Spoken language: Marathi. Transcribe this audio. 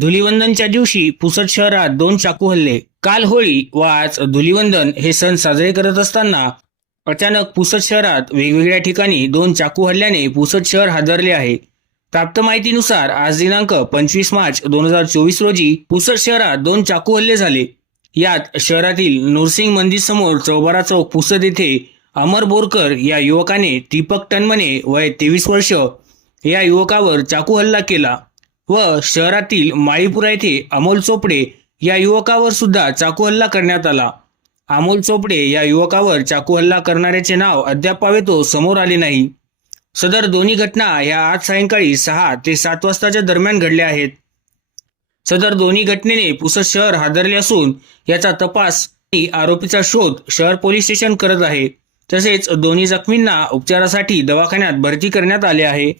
धुलिवंदनच्या दिवशी पुसद शहरात दोन चाकू हल्ले. काल होळी व आज धुलिवंदन हे सण साजरे करत असताना अचानक पुसद शहरात वेगवेगळ्या ठिकाणी दोन चाकू हल्ल्याने पुसद शहर हादरले आहे. प्राप्त माहितीनुसार आज दिनांक पंचवीस मार्च दोन हजार चोवीस रोजी पुसद शहरात दोन चाकू हल्ले झाले. यात शहरातील नृसिंग मंदिर समोर चौबारा चौक पुसद येथे अमर बोरकर या युवकाने दीपक टनमने वय तेवीस वर्ष या युवकावर चाकू हल्ला केला. व शहरातील माळीपुरा येथे अमोल चोपडे या युवकावर सुद्धा चाकू हल्ला करण्यात आला. अमोल चोपडे या युवकावर चाकू हल्ला करणाऱ्याचे नाव अद्याप तो समोर आले नाही. सदर दोन्ही घटना या आज सायंकाळी सहा ते सात वाजताच्या दरम्यान घडल्या आहेत. सदर दोन्ही घटनेने पुसद शहर हादरले असून याचा तपास आरोपीचा शोध शहर पोलीस स्टेशन करत आहे. तसेच दोन्ही जखमींना उपचारासाठी दवाखान्यात भरती करण्यात आले आहे.